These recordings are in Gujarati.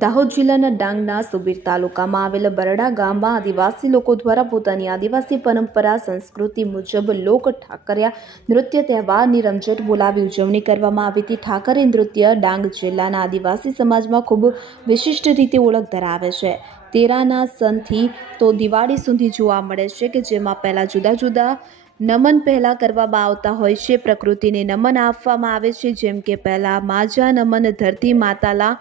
દાહોદ જિલ્લાના ડાંગના સુબીર તાલુકામાં આવેલ બરડા ગામમાં આદિવાસી લોકો દ્વારા પોતાની આદિવાસી પરંપરા, સંસ્કૃતિ મુજબ લોક ઠાકરિયા નૃત્ય તહેવારની રમઝટ બોલાવી ઉજવણી કરવામાં આવી હતી. ઠાકરે નૃત્ય ડાંગ જિલ્લાના આદિવાસી સમાજમાં ખૂબ વિશિષ્ટ રીતે ઓળખ ધરાવે છે. તેરાના સનથી તો દિવાળી સુધી જોવા મળે છે કે જેમાં પહેલાં જુદા જુદા નમન પહેલાં કરવામાં આવતા હોય છે. પ્રકૃતિને નમન આપવામાં આવે છે, જેમ કે પહેલાં માજા નમન, ધરતી માતાલા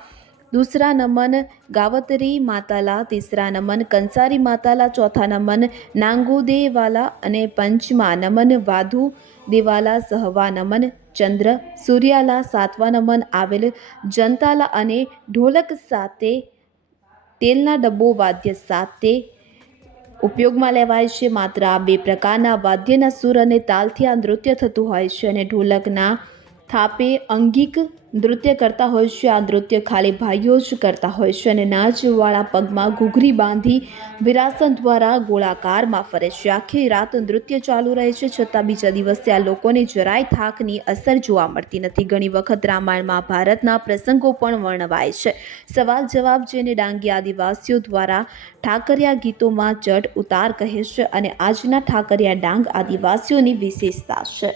दूसरा नमन गावतरी माताला तीसरा नमन કંસારી માતાલા ચોથા નમન નાંગુ દેવાલા અને પંચમા નમન વાધુ દેવાલા સહવા નમન ચંદ્ર સૂર્યાલા સાતવા નમન આવેલ જંતાલા અને ઢોલક સાથે તેલના ડબ્બો વાદ્ય સાથે ઉપયોગમાં લેવાય છે માત્ર આ બે પ્રકારના વાદ્યના સૂર અને તાલથી આ નૃત્ય થતું હોય છે અને ઢોલકના થાપે અંગિક નૃત્ય કરતા હોય છે. આ નૃત્ય ખાલી ભાઈઓ જ કરતા હોય છે અને નાચવાળા પગમાં ઘૂઘરી બાંધી વિરાસન દ્વારા ગોળાકારમાં ફરે છે. આખી રાત નૃત્ય ચાલુ રહે છે છતાં બીજા દિવસે આ લોકોને જરાય થાકની અસર જોવા મળતી નથી. ઘણી વખત રામાયણ મહાભારતના પ્રસંગો પણ વર્ણવાય છે. સવાલ જવાબ જેને ડાંગી આદિવાસીઓ દ્વારા ઠાકરિયા ગીતોમાં ચઢ ઉતાર કહે છે અને આજના ઠાકરિયા ડાંગ આદિવાસીઓની વિશેષતા છે.